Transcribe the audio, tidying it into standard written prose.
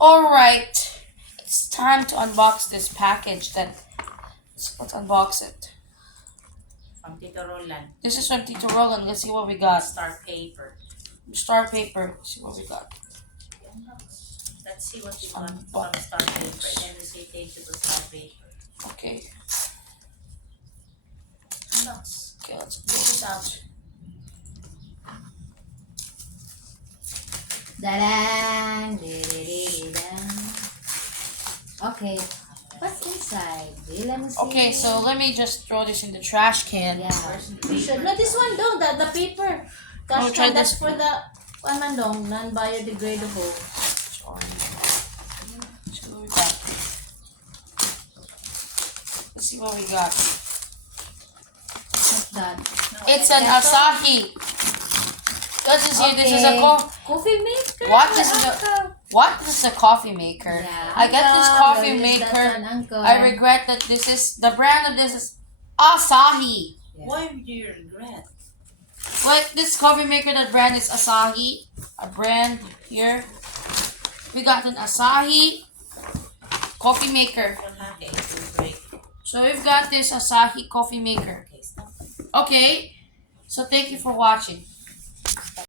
Alright, it's time to unbox this package then. Let's unbox it. From Tito Roland. This is from Tito Roland. Let's see what we got. Star paper. Star paper. Let's see what we got. Let's see what we got from Star paper. Then we say thank you to Star paper. Okay. Unbox. Okay, let's pull this out. Da-dan, di-di-di-di-dan. Okay, what's inside? Let me see. Okay, so let me just throw this in the trash can. Yeah. You should. No, this one don't. The paper. Oh, try That's this. for the non-biodegradable. Sorry. Let's see what we got. Let's see what we got. What's that? It's an ASAHI. Let's just see. This is a coffee maker. What is What is a coffee maker? Yeah, I get this uncle, coffee we'll use that maker. one, uncle. I regret that this is the brand of this is ASAHI. Yeah. Why do you regret? What this coffee maker? The brand is ASAHI. A brand here. We got an ASAHI coffee maker. Okay, it will break. So we've got this ASAHI coffee maker. Okay, stop. Okay. So thank you for watching.